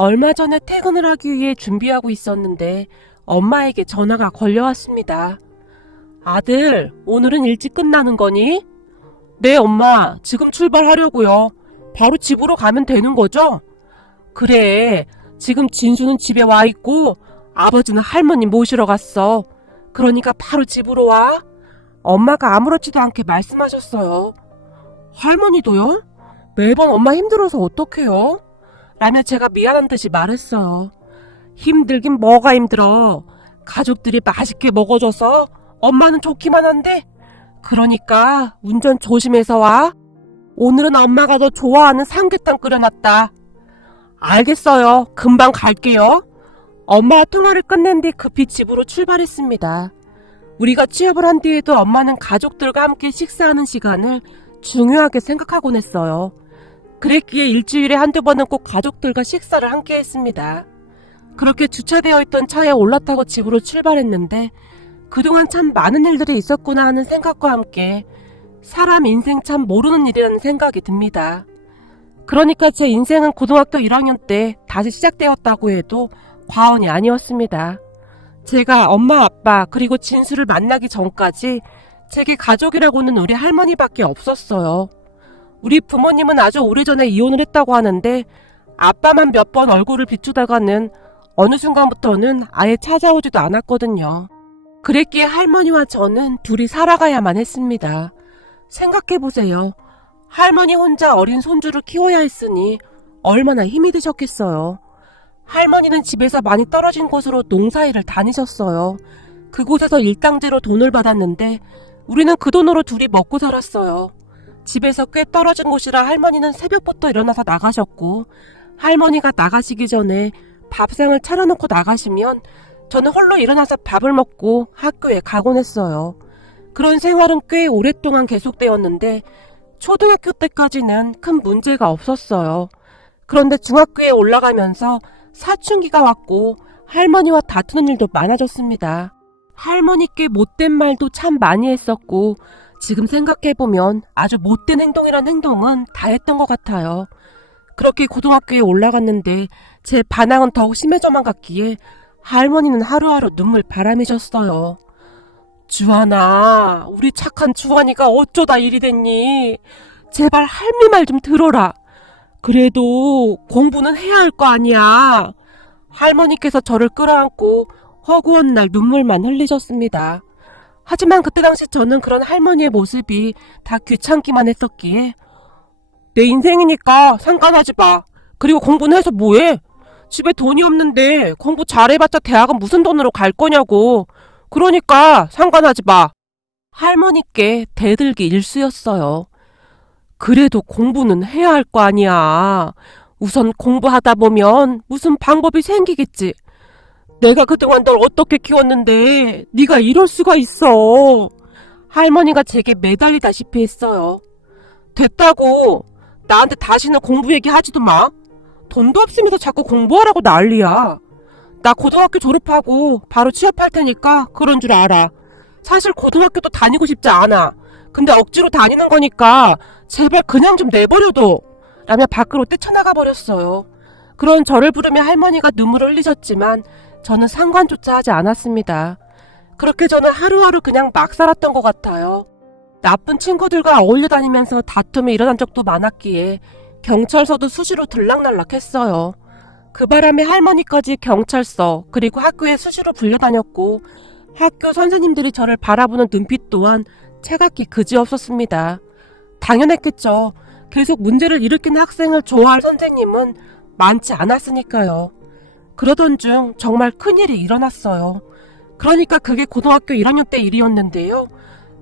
얼마 전에 퇴근을 하기 위해 준비하고 있었는데 엄마에게 전화가 걸려왔습니다. 아들, 오늘은 일찍 끝나는 거니? 네, 엄마. 지금 출발하려고요. 바로 집으로 가면 되는 거죠? 그래. 지금 진수는 집에 와 있고 아버지는 할머니 모시러 갔어. 그러니까 바로 집으로 와. 엄마가 아무렇지도 않게 말씀하셨어요. 할머니도요? 매번 엄마 힘들어서 어떡해요? 라며 제가 미안한 듯이 말했어요. 힘들긴 뭐가 힘들어. 가족들이 맛있게 먹어줘서 엄마는 좋기만 한데. 그러니까 운전 조심해서 와. 오늘은 엄마가 너 좋아하는 삼계탕 끓여놨다. 알겠어요. 금방 갈게요. 엄마와 통화를 끝낸 뒤 급히 집으로 출발했습니다. 우리가 취업을 한 뒤에도 엄마는 가족들과 함께 식사하는 시간을 중요하게 생각하곤 했어요. 그랬기에 일주일에 한두 번은 꼭 가족들과 식사를 함께 했습니다. 그렇게 주차되어 있던 차에 올라타고 집으로 출발했는데 그동안 참 많은 일들이 있었구나 하는 생각과 함께 사람 인생 참 모르는 일이라는 생각이 듭니다. 그러니까 제 인생은 고등학교 1학년 때 다시 시작되었다고 해도 과언이 아니었습니다. 제가 엄마, 아빠 그리고 진수를 만나기 전까지 제게 가족이라고는 우리 할머니밖에 없었어요. 우리 부모님은 아주 오래전에 이혼을 했다고 하는데 아빠만 몇 번 얼굴을 비추다가는 어느 순간부터는 아예 찾아오지도 않았거든요. 그랬기에 할머니와 저는 둘이 살아가야만 했습니다. 생각해보세요. 할머니 혼자 어린 손주를 키워야 했으니 얼마나 힘이 드셨겠어요. 할머니는 집에서 많이 떨어진 곳으로 농사일을 다니셨어요. 그곳에서 일당제로 돈을 받았는데 우리는 그 돈으로 둘이 먹고 살았어요. 집에서 꽤 떨어진 곳이라 할머니는 새벽부터 일어나서 나가셨고 할머니가 나가시기 전에 밥상을 차려놓고 나가시면 저는 홀로 일어나서 밥을 먹고 학교에 가곤 했어요. 그런 생활은 꽤 오랫동안 계속되었는데 초등학교 때까지는 큰 문제가 없었어요. 그런데 중학교에 올라가면서 사춘기가 왔고 할머니와 다투는 일도 많아졌습니다. 할머니께 못된 말도 참 많이 했었고 지금 생각해보면 아주 못된 행동이란 행동은 다 했던 것 같아요. 그렇게 고등학교에 올라갔는데 제 반항은 더욱 심해져만 갔기에 할머니는 하루하루 눈물 바람이셨어요. 주한아, 우리 착한 주한이가 어쩌다 이리 됐니? 제발 할미 말 좀 들어라. 그래도 공부는 해야 할 거 아니야. 할머니께서 저를 끌어안고 허구한 날 눈물만 흘리셨습니다. 하지만 그때 당시 저는 그런 할머니의 모습이 다 귀찮기만 했었기에 내 인생이니까 상관하지 마. 그리고 공부는 해서 뭐해? 집에 돈이 없는데 공부 잘해봤자 대학은 무슨 돈으로 갈 거냐고. 그러니까 상관하지 마. 할머니께 대들기 일쑤였어요. 그래도 공부는 해야 할 거 아니야. 우선 공부하다 보면 무슨 방법이 생기겠지. 내가 그동안 널 어떻게 키웠는데 네가 이럴 수가 있어. 할머니가 제게 매달리다시피 했어요. 됐다고. 나한테 다시는 공부 얘기하지도 마. 돈도 없으면서 자꾸 공부하라고 난리야. 나 고등학교 졸업하고 바로 취업할 테니까 그런 줄 알아. 사실 고등학교도 다니고 싶지 않아. 근데 억지로 다니는 거니까 제발 그냥 좀 내버려둬. 라며 밖으로 뛰쳐나가 버렸어요. 그런 저를 부르며 할머니가 눈물을 흘리셨지만 저는 상관조차 하지 않았습니다. 그렇게 저는 하루하루 그냥 막 살았던 것 같아요. 나쁜 친구들과 어울려 다니면서 다툼이 일어난 적도 많았기에 경찰서도 수시로 들락날락했어요. 그 바람에 할머니까지 경찰서 그리고 학교에 수시로 불려다녔고 학교 선생님들이 저를 바라보는 눈빛 또한 체각기 그지없었습니다. 당연했겠죠. 계속 문제를 일으키는 학생을 좋아할 선생님은 많지 않았으니까요. 그러던 중 정말 큰일이 일어났어요. 그러니까 그게 고등학교 1학년 때 일이었는데요.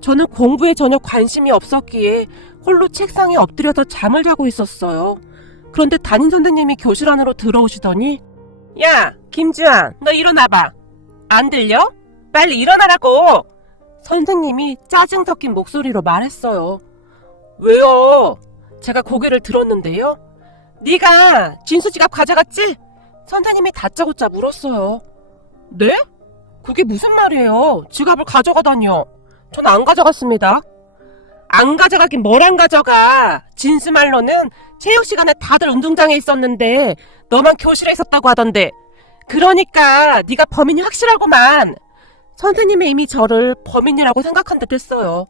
저는 공부에 전혀 관심이 없었기에 홀로 책상에 엎드려서 잠을 자고 있었어요. 그런데 담임 선생님이 교실 안으로 들어오시더니 야, 김주한, 너 일어나봐. 안 들려? 빨리 일어나라고. 선생님이 짜증 섞인 목소리로 말했어요. 왜요? 제가 고개를 들었는데요. 네가 진수 지갑 가져갔지? 선생님이 다짜고짜 물었어요. 네? 그게 무슨 말이에요? 지갑을 가져가다니요. 전 안 가져갔습니다. 안 가져가긴 뭘 안 가져가. 진수 말로는 체육 시간에 다들 운동장에 있었는데 너만 교실에 있었다고 하던데. 그러니까 네가 범인이 확실하구만. 선생님이 이미 저를 범인이라고 생각한 듯 했어요.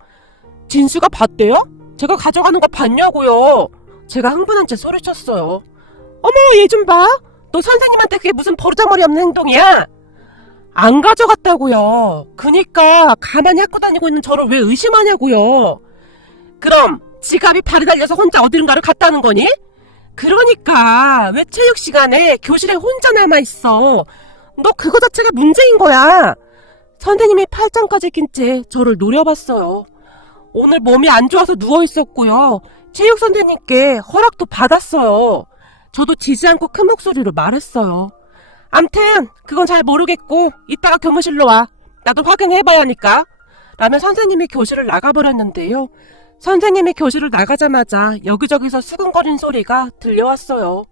진수가 봤대요? 제가 가져가는 거 봤냐고요. 제가 흥분한 채 소리쳤어요. 어머, 얘 좀 봐. 너 선생님한테 그게 무슨 버르장머리 없는 행동이야? 안 가져갔다고요. 그니까 가만히 학교 다니고 있는 저를 왜 의심하냐고요. 그럼 지갑이 발이 달려서 혼자 어디론가를 갔다는 거니? 그러니까 왜 체육 시간에 교실에 혼자 남아있어. 너 그거 자체가 문제인 거야. 선생님이 팔짱까지 낀 채 저를 노려봤어요. 오늘 몸이 안 좋아서 누워있었고요. 체육 선생님께 허락도 받았어요. 저도 지지 않고 큰 목소리로 말했어요. 암튼 그건 잘 모르겠고 이따가 교무실로 와. 나도 확인해봐야 하니까. 라며 선생님이 교실을 나가버렸는데요. 선생님이 교실을 나가자마자 여기저기서 수근거리는 소리가 들려왔어요.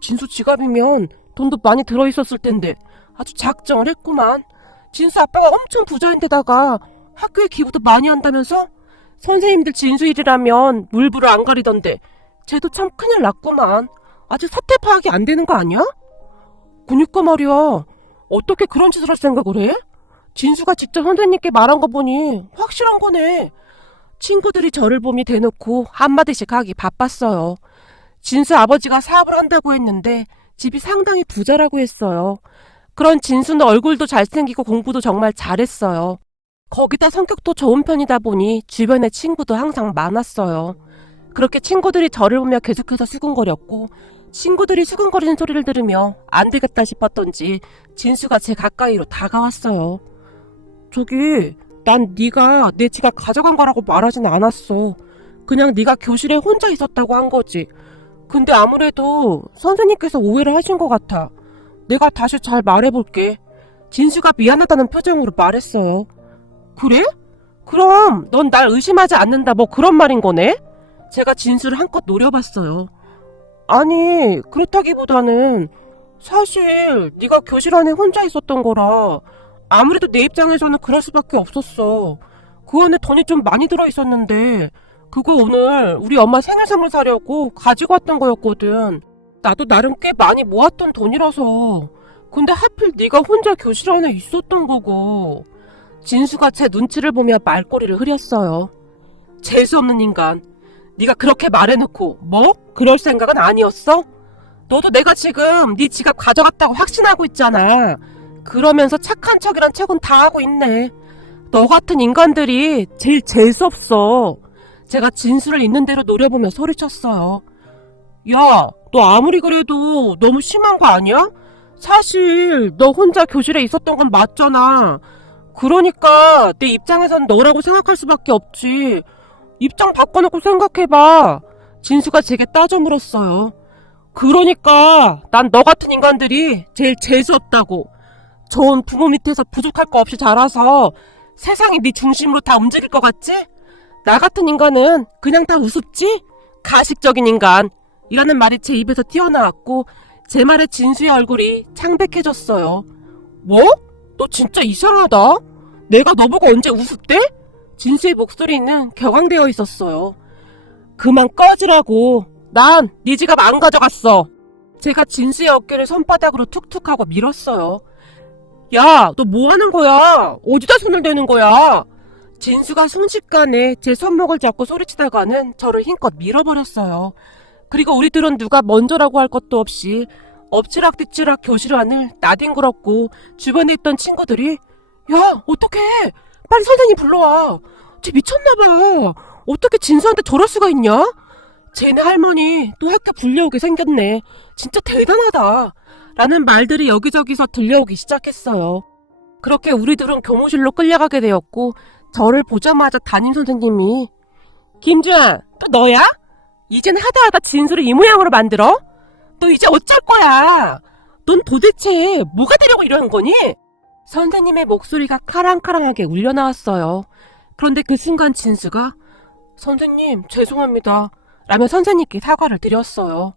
진수 지갑이면 돈도 많이 들어있었을 텐데 아주 작정을 했구만. 진수 아빠가 엄청 부자인데다가 학교에 기부도 많이 한다면서? 선생님들 진수 일이라면 물불을 안 가리던데 쟤도 참 큰일 났구만. 아직 사태 파악이 안 되는 거 아니야? 그니까 말이야. 어떻게 그런 짓을 할 생각을 해? 진수가 직접 선생님께 말한 거 보니 확실한 거네. 친구들이 저를 보미 대놓고 한마디씩 하기 바빴어요. 진수 아버지가 사업을 한다고 했는데 집이 상당히 부자라고 했어요. 그런 진수는 얼굴도 잘생기고 공부도 정말 잘했어요. 거기다 성격도 좋은 편이다 보니 주변에 친구도 항상 많았어요. 그렇게 친구들이 저를 보며 계속해서 수근거렸고 친구들이 수근거리는 소리를 들으며 안 되겠다 싶었던지 진수가 제 가까이로 다가왔어요. 저기 난 네가 내 지갑 가져간 거라고 말하진 않았어. 그냥 네가 교실에 혼자 있었다고 한 거지. 근데 아무래도 선생님께서 오해를 하신 것 같아. 내가 다시 잘 말해볼게. 진수가 미안하다는 표정으로 말했어요. 그래? 그럼 넌 날 의심하지 않는다 뭐 그런 말인 거네? 제가 진수를 한껏 노려봤어요. 아니 그렇다기보다는 사실 네가 교실 안에 혼자 있었던 거라 아무래도 내 입장에서는 그럴 수밖에 없었어. 그 안에 돈이 좀 많이 들어있었는데 그거 오늘 우리 엄마 생일 선물 사려고 가지고 왔던 거였거든. 나도 나름 꽤 많이 모았던 돈이라서. 근데 하필 네가 혼자 교실 안에 있었던 거고. 진수가 제 눈치를 보며 말꼬리를 흐렸어요. 재수없는 인간. 네가 그렇게 말해놓고 뭐? 그럴 생각은 아니었어? 너도 내가 지금 네 지갑 가져갔다고 확신하고 있잖아. 그러면서 착한 척이란 척은 다 하고 있네. 너 같은 인간들이 제일 재수없어. 제가 진수를 있는 대로 노려보며 소리쳤어요. 야, 너 아무리 그래도 너무 심한 거 아니야? 사실 너 혼자 교실에 있었던 건 맞잖아. 그러니까 내 입장에선 너라고 생각할 수밖에 없지. 입장 바꿔놓고 생각해봐. 진수가 제게 따져 물었어요. 그러니까 난 너 같은 인간들이 제일 재수없다고. 좋은 부모 밑에서 부족할 거 없이 자라서 세상이 네 중심으로 다 움직일 것 같지? 나 같은 인간은 그냥 다 우습지? 가식적인 인간. 이라는 말이 제 입에서 튀어나왔고 제 말에 진수의 얼굴이 창백해졌어요. 뭐? 너 진짜 이상하다. 내가 너보고 언제 우습대? 진수의 목소리는 격앙되어 있었어요. 그만 꺼지라고. 난 네 지갑 안 가져갔어. 제가 진수의 어깨를 손바닥으로 툭툭 하고 밀었어요. 야, 너 뭐 하는 거야? 어디다 손을 대는 거야? 진수가 순식간에 제 손목을 잡고 소리치다가는 저를 힘껏 밀어버렸어요. 그리고 우리들은 누가 먼저라고 할 것도 없이 엎치락뒤치락 교실 안을 나뒹굴었고 주변에 있던 친구들이 야, 어떡해? 빨리 선생님 불러와. 쟤 미쳤나봐. 어떻게 진수한테 저럴 수가 있냐? 쟤네 할머니 또 학교 불려오게 생겼네. 진짜 대단하다. 라는 말들이 여기저기서 들려오기 시작했어요. 그렇게 우리들은 교무실로 끌려가게 되었고 저를 보자마자 담임선생님이 김주환, 또 너야? 이젠 하다하다 진수를 이 모양으로 만들어? 너 이제 어쩔 거야? 넌 도대체 뭐가 되려고 이러는 거니? 선생님의 목소리가 카랑카랑하게 울려나왔어요. 그런데 그 순간 진수가 선생님 죄송합니다 라며 선생님께 사과를 드렸어요.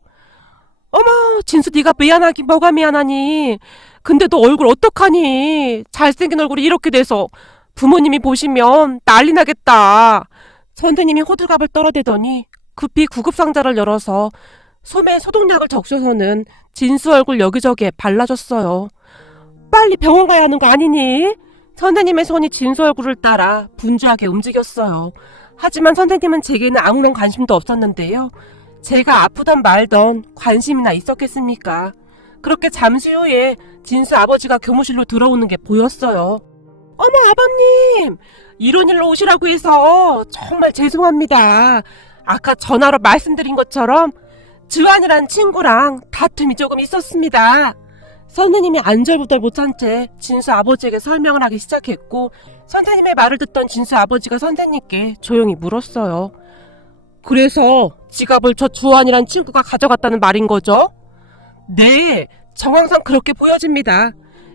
어머, 진수 네가 미안하긴 뭐가 미안하니. 근데 너 얼굴 어떡하니. 잘생긴 얼굴이 이렇게 돼서 부모님이 보시면 난리 나겠다. 선생님이 호들갑을 떨어대더니 급히 구급상자를 열어서 솜에 소독약을 적셔서는 진수 얼굴 여기저기에 발라줬어요. 빨리 병원 가야 하는 거 아니니? 선생님의 손이 진수 얼굴을 따라 분주하게 움직였어요. 하지만 선생님은 제게는 아무런 관심도 없었는데요. 제가 아프던 말던 관심이나 있었겠습니까? 그렇게 잠시 후에 진수 아버지가 교무실로 들어오는 게 보였어요. 어머, 아버님! 이런 일로 오시라고 해서 정말 죄송합니다. 아까 전화로 말씀드린 것처럼 주한이란 친구랑 다툼이 조금 있었습니다. 선생님이 안절부절 못한 채 진수 아버지에게 설명을 하기 시작했고, 선생님의 말을 듣던 진수 아버지가 선생님께 조용히 물었어요. 그래서 지갑을 저 주한이란 친구가 가져갔다는 말인 거죠? 네, 정황상 그렇게 보여집니다.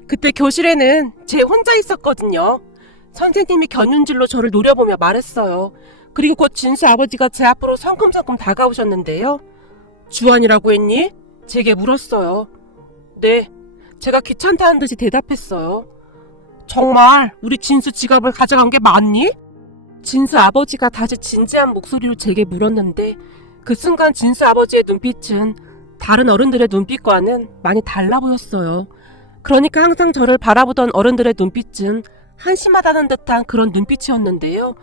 그때 교실에는 제 혼자 있었거든요. 선생님이 겨눈질로 저를 노려보며 말했어요. 그리고 곧 진수 아버지가 제 앞으로 성큼성큼 다가오셨는데요. 주한이라고 했니? 제게 물었어요. 네, 제가 귀찮다는 듯이 대답했어요. 정말 우리 진수 지갑을 가져간 게 맞니? 진수 아버지가 다시 진지한 목소리로 제게 물었는데 그 순간 진수 아버지의 눈빛은 다른 어른들의 눈빛과는 많이 달라 보였어요. 그러니까 항상 저를 바라보던 어른들의 눈빛은 한심하다는 듯한 그런 눈빛이었는데요.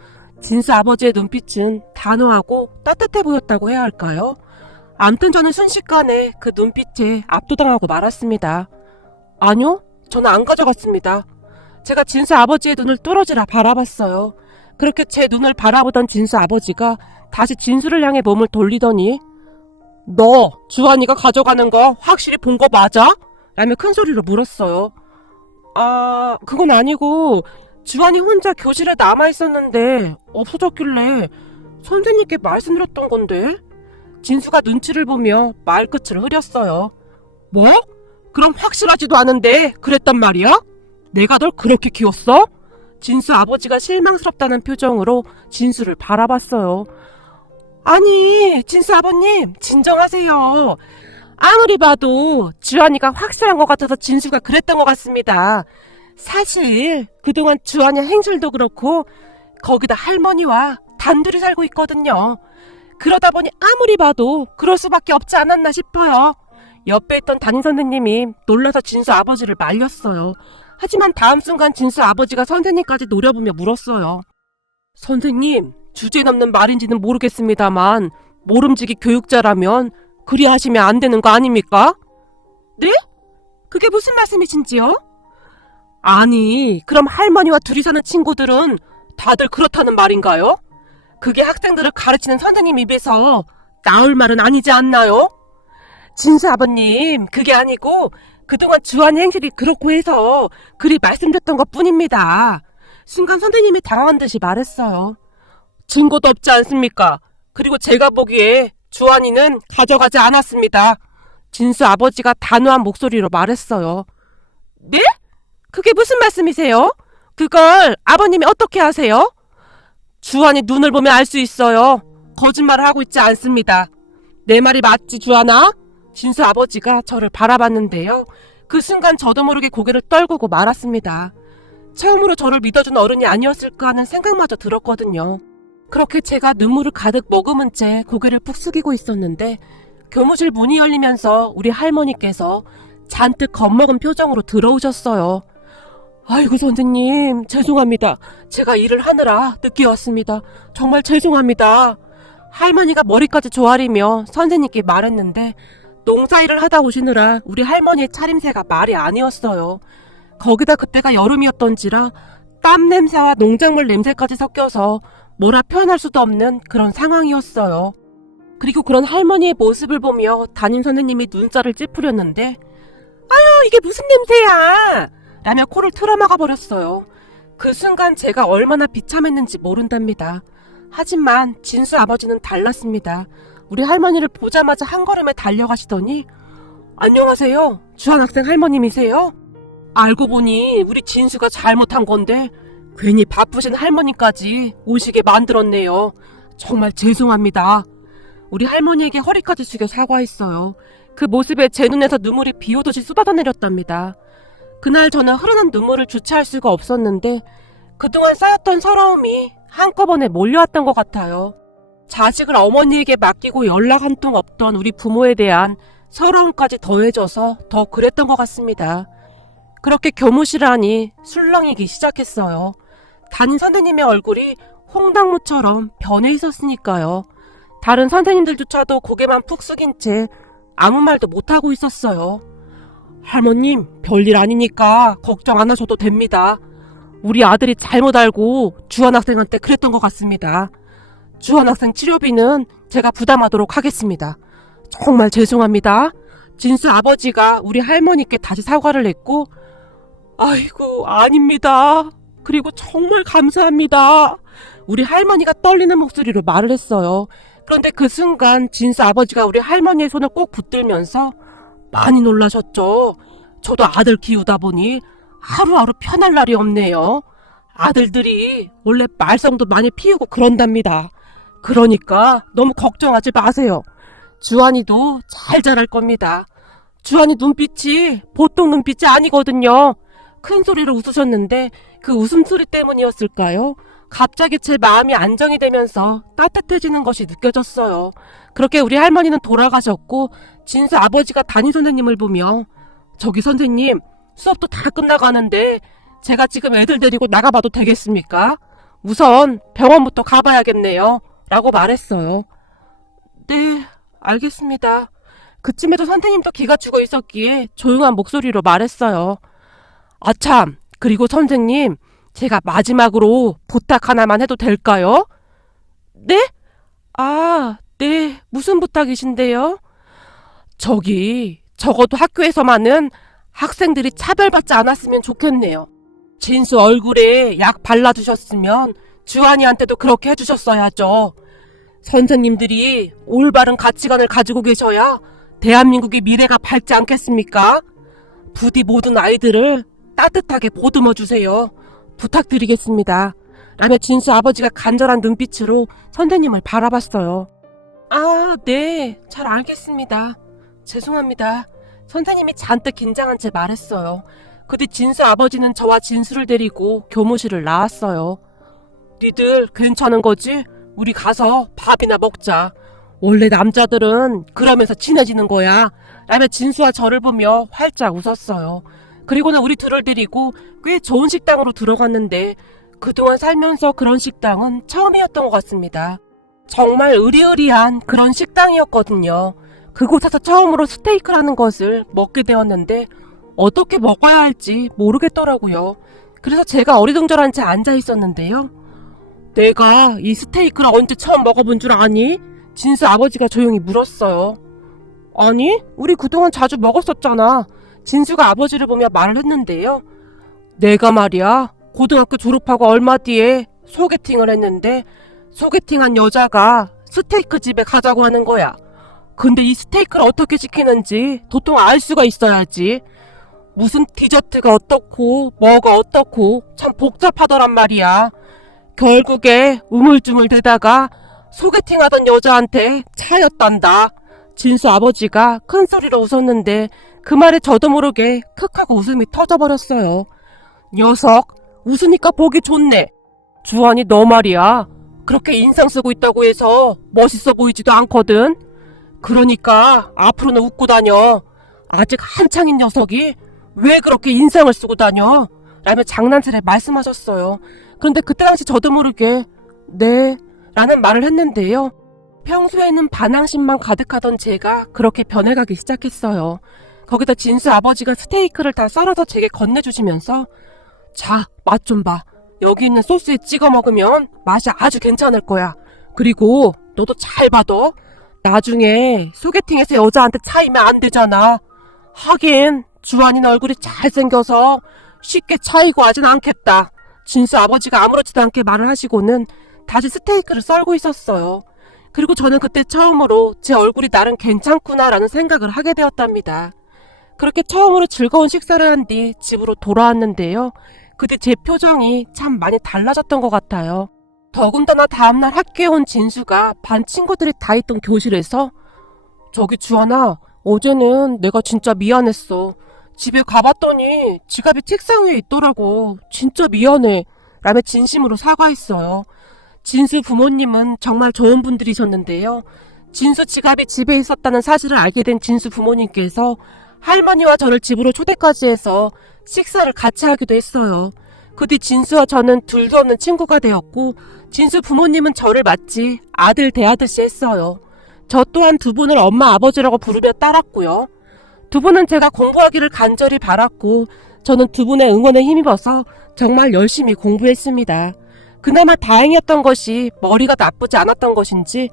진수 아버지의 눈빛은 단호하고 따뜻해 보였다고 해야 할까요? 암튼 저는 순식간에 그 눈빛에 압도당하고 말았습니다. 아니요, 저는 안 가져갔습니다. 제가 진수 아버지의 눈을 뚫어지라 바라봤어요. 그렇게 제 눈을 바라보던 진수 아버지가 다시 진수를 향해 몸을 돌리더니 너 주한이가 가져가는 거 확실히 본 거 맞아? 라며 큰 소리로 물었어요. 그건 아니고 주한이 혼자 교실에 남아있었는데 없어졌길래 선생님께 말씀드렸던 건데. 진수가 눈치를 보며 말끝을 흐렸어요. 뭐? 그럼 확실하지도 않은데 그랬단 말이야? 내가 널 그렇게 키웠어? 진수 아버지가 실망스럽다는 표정으로 진수를 바라봤어요. 아니, 진수 아버님, 진정하세요. 아무리 봐도 주한이가 확실한 것 같아서 진수가 그랬던 것 같습니다. 사실 그동안 주한이 행실도 그렇고 거기다 할머니와 단둘이 살고 있거든요. 그러다 보니 아무리 봐도 그럴 수밖에 없지 않았나 싶어요. 옆에 있던 담임 선생님이 놀라서 진수 아버지를 말렸어요. 하지만 다음 순간 진수 아버지가 선생님까지 노려보며 물었어요. 선생님, 주제 넘는 말인지는 모르겠습니다만 모름지기 교육자라면 그리 하시면 안 되는 거 아닙니까? 네? 그게 무슨 말씀이신지요? 아니, 그럼 할머니와 둘이 사는 친구들은 다들 그렇다는 말인가요? 그게 학생들을 가르치는 선생님 입에서 나올 말은 아니지 않나요? 진수 아버님, 그게 아니고 그동안 주한이 행실이 그렇고 해서 그리 말씀드렸던 것 뿐입니다. 순간 선생님이 당황한 듯이 말했어요. 증거도 없지 않습니까? 그리고 제가 보기에 주한이는 가져가지 않았습니다. 진수 아버지가 단호한 목소리로 말했어요. 네? 그게 무슨 말씀이세요? 그걸 아버님이 어떻게 아세요? 주한이 눈을 보면 알 수 있어요. 거짓말을 하고 있지 않습니다. 내 말이 맞지, 주한아? 진수 아버지가 저를 바라봤는데요. 그 순간 저도 모르게 고개를 떨구고 말았습니다. 처음으로 저를 믿어준 어른이 아니었을까 하는 생각마저 들었거든요. 그렇게 제가 눈물을 가득 머금은 채 고개를 푹 숙이고 있었는데 교무실 문이 열리면서 우리 할머니께서 잔뜩 겁먹은 표정으로 들어오셨어요. 아이고 선생님, 죄송합니다. 제가 일을 하느라 늦게 왔습니다. 정말 죄송합니다. 할머니가 머리까지 조아리며 선생님께 말했는데 농사일을 하다 오시느라 우리 할머니의 차림새가 말이 아니었어요. 거기다 그때가 여름이었던지라 땀 냄새와 농작물 냄새까지 섞여서 뭐라 표현할 수도 없는 그런 상황이었어요. 그리고 그런 할머니의 모습을 보며 담임 선생님이 눈살을 찌푸렸는데 아유, 이게 무슨 냄새야! 라며 코를 틀어막아 버렸어요. 그 순간 제가 얼마나 비참했는지 모른답니다. 하지만 진수 아버지는 달랐습니다. 우리 할머니를 보자마자 한 걸음에 달려가시더니 안녕하세요, 주한 학생 할머님이세요? 알고 보니 우리 진수가 잘못한 건데 괜히 바쁘신 할머니까지 오시게 만들었네요. 정말 죄송합니다. 우리 할머니에게 허리까지 숙여 사과했어요. 그 모습에 제 눈에서 눈물이 비오듯이 쏟아져 내렸답니다. 그날 저는 흐르는 눈물을 주체할 수가 없었는데 그동안 쌓였던 서러움이 한꺼번에 몰려왔던 것 같아요. 자식을 어머니에게 맡기고 연락 한 통 없던 우리 부모에 대한 서러움까지 더해져서 더 그랬던 것 같습니다. 그렇게 교무실을 하니 술렁이기 시작했어요. 담임 선생님의 얼굴이 홍당무처럼 변해 있었으니까요. 다른 선생님들조차도 고개만 푹 숙인 채 아무 말도 못하고 있었어요. 할머님, 별일 아니니까 걱정 안 하셔도 됩니다. 우리 아들이 잘못 알고 주한 학생한테 그랬던 것 같습니다. 주한 학생 치료비는 제가 부담하도록 하겠습니다. 정말 죄송합니다. 진수 아버지가 우리 할머니께 다시 사과를 했고, 아이고, 아닙니다. 그리고 정말 감사합니다. 우리 할머니가 떨리는 목소리로 말을 했어요. 그런데 그 순간 진수 아버지가 우리 할머니의 손을 꼭 붙들면서 많이 놀라셨죠. 저도 아들 키우다 보니 하루하루 편할 날이 없네요. 아들들이 원래 말썽도 많이 피우고 그런답니다. 그러니까 너무 걱정하지 마세요. 주한이도 잘 자랄 겁니다. 주한이 눈빛이 보통 눈빛이 아니거든요. 큰 소리로 웃으셨는데 그 웃음소리 때문이었을까요? 갑자기 제 마음이 안정이 되면서 따뜻해지는 것이 느껴졌어요. 그렇게 우리 할머니는 돌아가셨고 진수 아버지가 담임 선생님을 보며 저기 선생님, 수업도 다 끝나가는데 제가 지금 애들 데리고 나가봐도 되겠습니까? 우선 병원부터 가봐야겠네요. 라고 말했어요. 네, 알겠습니다. 그쯤에도 선생님도 기가 죽어 있었기에 조용한 목소리로 말했어요. 아참, 그리고 선생님, 제가 마지막으로 부탁 하나만 해도 될까요? 네? 네, 무슨 부탁이신데요? 적어도 학교에서만은 학생들이 차별받지 않았으면 좋겠네요. 진수 얼굴에 약 발라주셨으면 주한이한테도 그렇게 해주셨어야죠. 선생님들이 올바른 가치관을 가지고 계셔야 대한민국의 미래가 밝지 않겠습니까? 부디 모든 아이들을 따뜻하게 보듬어 주세요. 부탁드리겠습니다. 라며 진수 아버지가 간절한 눈빛으로 선생님을 바라봤어요. 네, 잘 알겠습니다. 죄송합니다. 선생님이 잔뜩 긴장한 채 말했어요. 그뒤 진수 아버지는 저와 진수를 데리고 교무실을 나왔어요. 니들 괜찮은 거지? 우리 가서 밥이나 먹자. 원래 남자들은 그러면서 친해지는 거야. 라며 진수와 저를 보며 활짝 웃었어요. 그리고는 우리 둘을 데리고 꽤 좋은 식당으로 들어갔는데 그동안 살면서 그런 식당은 처음이었던 것 같습니다. 정말 으리으리한 그런 식당이었거든요. 그곳에서 처음으로 스테이크라는 것을 먹게 되었는데 어떻게 먹어야 할지 모르겠더라고요. 그래서 제가 어리둥절한 채 앉아 있었는데요. 내가 이 스테이크를 언제 처음 먹어본 줄 아니? 진수 아버지가 조용히 물었어요. 아니, 우리 그동안 자주 먹었었잖아. 진수가 아버지를 보며 말을 했는데요. 내가 말이야, 고등학교 졸업하고 얼마 뒤에 소개팅을 했는데 소개팅한 여자가 스테이크 집에 가자고 하는 거야. 근데 이 스테이크를 어떻게 시키는지 도통 알 수가 있어야지. 무슨 디저트가 어떻고 뭐가 어떻고 참 복잡하더란 말이야. 결국에 우물쭈물 대다가 소개팅하던 여자한테 차였단다. 진수 아버지가 큰 소리로 웃었는데 그 말에 저도 모르게 크하고 웃음이 터져버렸어요. 녀석, 웃으니까 보기 좋네. 주한이 너 말이야. 그렇게 인상 쓰고 있다고 해서 멋있어 보이지도 않거든. 그러니까 앞으로는 웃고 다녀. 아직 한창인 녀석이 왜 그렇게 인상을 쓰고 다녀? 라며 장난스레 말씀하셨어요. 그런데 그때 당시 저도 모르게 네 라는 말을 했는데요. 평소에는 반항심만 가득하던 제가 그렇게 변해가기 시작했어요. 거기다 진수 아버지가 스테이크를 다 썰어서 제게 건네주시면서 자, 맛 좀 봐. 여기 있는 소스에 찍어 먹으면 맛이 아주 괜찮을 거야. 그리고 너도 잘 봐도 나중에 소개팅에서 여자한테 차이면 안 되잖아. 하긴 주한이는 얼굴이 잘생겨서 쉽게 차이고 하진 않겠다. 진수 아버지가 아무렇지도 않게 말을 하시고는 다시 스테이크를 썰고 있었어요. 그리고 저는 그때 처음으로 제 얼굴이 나름 괜찮구나라는 생각을 하게 되었답니다. 그렇게 처음으로 즐거운 식사를 한 뒤 집으로 돌아왔는데요. 그때 제 표정이 참 많이 달라졌던 것 같아요. 더군다나 다음날 학교에 온 진수가 반 친구들이 다 있던 교실에서 저기 주한아, 어제는 내가 진짜 미안했어. 집에 가봤더니 지갑이 책상 위에 있더라고. 진짜 미안해. 라며 진심으로 사과했어요. 진수 부모님은 정말 좋은 분들이셨는데요. 진수 지갑이 집에 있었다는 사실을 알게 된 진수 부모님께서 할머니와 저를 집으로 초대까지 해서 식사를 같이 하기도 했어요. 그 뒤 진수와 저는 둘도 없는 친구가 되었고, 진수 부모님은 저를 마치 아들 대하듯이 했어요. 저 또한 두 분을 엄마 아버지라고 부르며 따랐고요. 두 분은 제가 공부하기를 간절히 바랐고, 저는 두 분의 응원에 힘입어서 정말 열심히 공부했습니다. 그나마 다행이었던 것이 머리가 나쁘지 않았던 것인지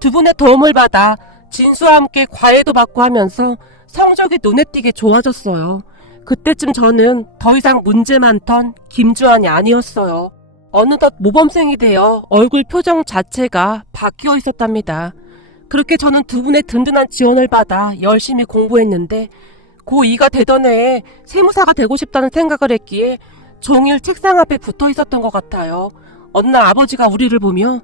두 분의 도움을 받아 진수와 함께 과외도 받고 하면서 성적이 눈에 띄게 좋아졌어요. 그때쯤 저는 더 이상 문제 많던 김주환이 아니었어요. 어느덧 모범생이 되어 얼굴 표정 자체가 바뀌어 있었답니다. 그렇게 저는 두 분의 든든한 지원을 받아 열심히 공부했는데 고2가 되던 해에 세무사가 되고 싶다는 생각을 했기에 종일 책상 앞에 붙어 있었던 것 같아요. 어느 날 아버지가 우리를 보며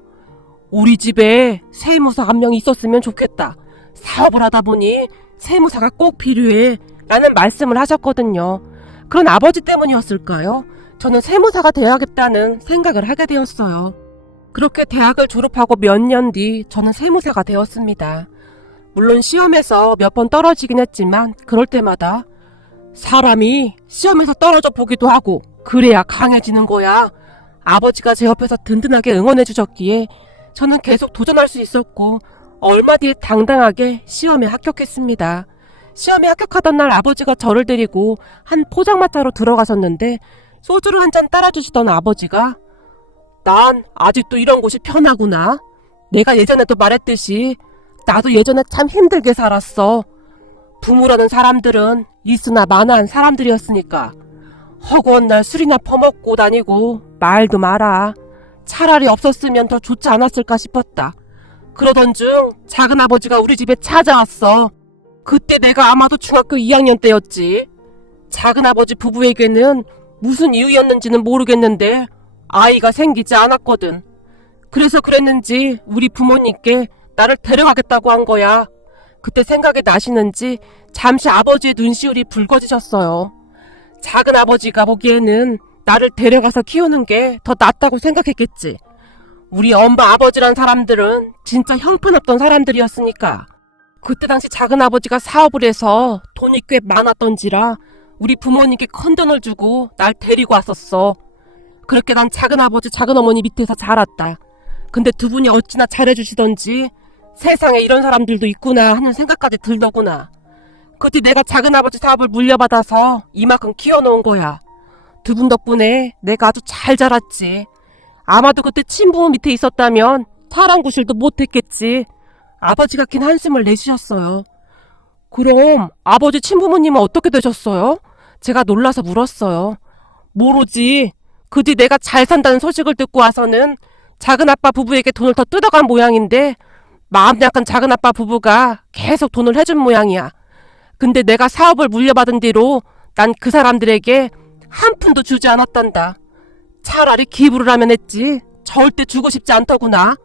우리 집에 세무사 한 명 있었으면 좋겠다. 사업을 하다 보니 세무사가 꼭 필요해. 라는 말씀을 하셨거든요. 그런 아버지 때문이었을까요? 저는 세무사가 되어야겠다는 생각을 하게 되었어요. 그렇게 대학을 졸업하고 몇 년 뒤 저는 세무사가 되었습니다. 물론 시험에서 몇 번 떨어지긴 했지만 그럴 때마다 사람이 시험에서 떨어져 보기도 하고 그래야 강해지는 거야. 아버지가 제 옆에서 든든하게 응원해 주셨기에 저는 계속 도전할 수 있었고 얼마 뒤에 당당하게 시험에 합격했습니다. 시험에 합격하던 날 아버지가 저를 데리고 한 포장마차로 들어가셨는데 소주를 한 잔 따라주시던 아버지가 난 아직도 이런 곳이 편하구나. 내가 예전에도 말했듯이 나도 예전에 참 힘들게 살았어. 부모라는 사람들은 있으나 마나한 사람들이었으니까 허구한 날 술이나 퍼먹고 다니고 말도 마라. 차라리 없었으면 더 좋지 않았을까 싶었다. 그러던 중 작은아버지가 우리 집에 찾아왔어. 그때 내가 아마도 중학교 2학년 때였지. 작은아버지 부부에게는 무슨 이유였는지는 모르겠는데 아이가 생기지 않았거든. 그래서 그랬는지 우리 부모님께 나를 데려가겠다고 한 거야. 그때 생각이 나시는지 잠시 아버지의 눈시울이 붉어지셨어요. 작은아버지가 보기에는 나를 데려가서 키우는 게 더 낫다고 생각했겠지. 우리 엄마 아버지란 사람들은 진짜 형편없던 사람들이었으니까. 그때 당시 작은아버지가 사업을 해서 돈이 꽤 많았던지라 우리 부모님께 큰돈을 주고 날 데리고 왔었어. 그렇게 난 작은아버지 작은어머니 밑에서 자랐다. 근데 두 분이 어찌나 잘해주시던지 세상에 이런 사람들도 있구나 하는 생각까지 들더구나. 그때 내가 작은아버지 사업을 물려받아서 이만큼 키워놓은 거야. 두 분 덕분에 내가 아주 잘 자랐지. 아마도 그때 친부모 밑에 있었다면 사랑구실도 못했겠지. 아버지가 긴 한숨을 내쉬셨어요. 그럼 아버지 친부모님은 어떻게 되셨어요? 제가 놀라서 물었어요. 모르지. 그 뒤 내가 잘 산다는 소식을 듣고 와서는 작은아빠 부부에게 돈을 더 뜯어간 모양인데 마음 약한 작은아빠 부부가 계속 돈을 해준 모양이야. 근데 내가 사업을 물려받은 뒤로 난 그 사람들에게 한 푼도 주지 않았단다. 차라리 기부를 하면 했지 절대 주고 싶지 않더구나.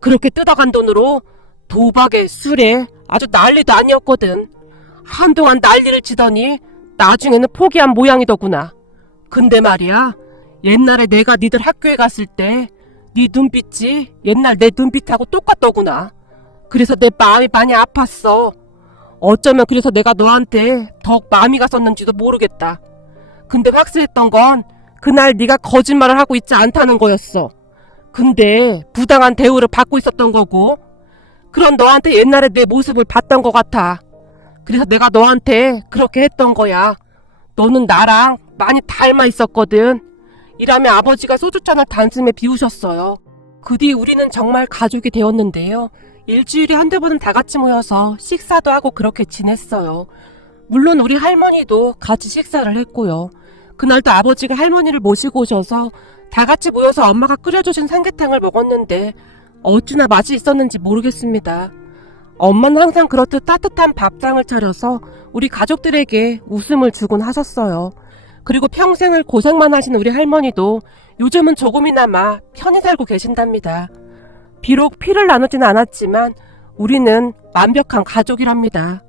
그렇게 뜯어간 돈으로 도박에 술에 아주 난리도 아니었거든. 한동안 난리를 치더니 나중에는 포기한 모양이더구나. 근데 말이야, 옛날에 내가 니들 학교에 갔을 때 네 눈빛이 옛날 내 눈빛하고 똑같더구나. 그래서 내 마음이 많이 아팠어. 어쩌면 그래서 내가 너한테 더욱 마음이 갔었는지도 모르겠다. 근데 확실했던 건 그날 네가 거짓말을 하고 있지 않다는 거였어. 근데 부당한 대우를 받고 있었던 거고, 그런 너한테 옛날에 내 모습을 봤던 것 같아. 그래서 내가 너한테 그렇게 했던 거야. 너는 나랑 많이 닮아 있었거든. 이라며 아버지가 소주잔을 단숨에 비우셨어요. 그 뒤 우리는 정말 가족이 되었는데요. 일주일에 한두 번은 다 같이 모여서 식사도 하고 그렇게 지냈어요. 물론 우리 할머니도 같이 식사를 했고요. 그날도 아버지가 할머니를 모시고 오셔서 다 같이 모여서 엄마가 끓여주신 삼계탕을 먹었는데 어찌나 맛이 있었는지 모르겠습니다. 엄마는 항상 그렇듯 따뜻한 밥상을 차려서 우리 가족들에게 웃음을 주곤 하셨어요. 그리고 평생을 고생만 하신 우리 할머니도 요즘은 조금이나마 편히 살고 계신답니다. 비록 피를 나누지는 않았지만 우리는 완벽한 가족이랍니다.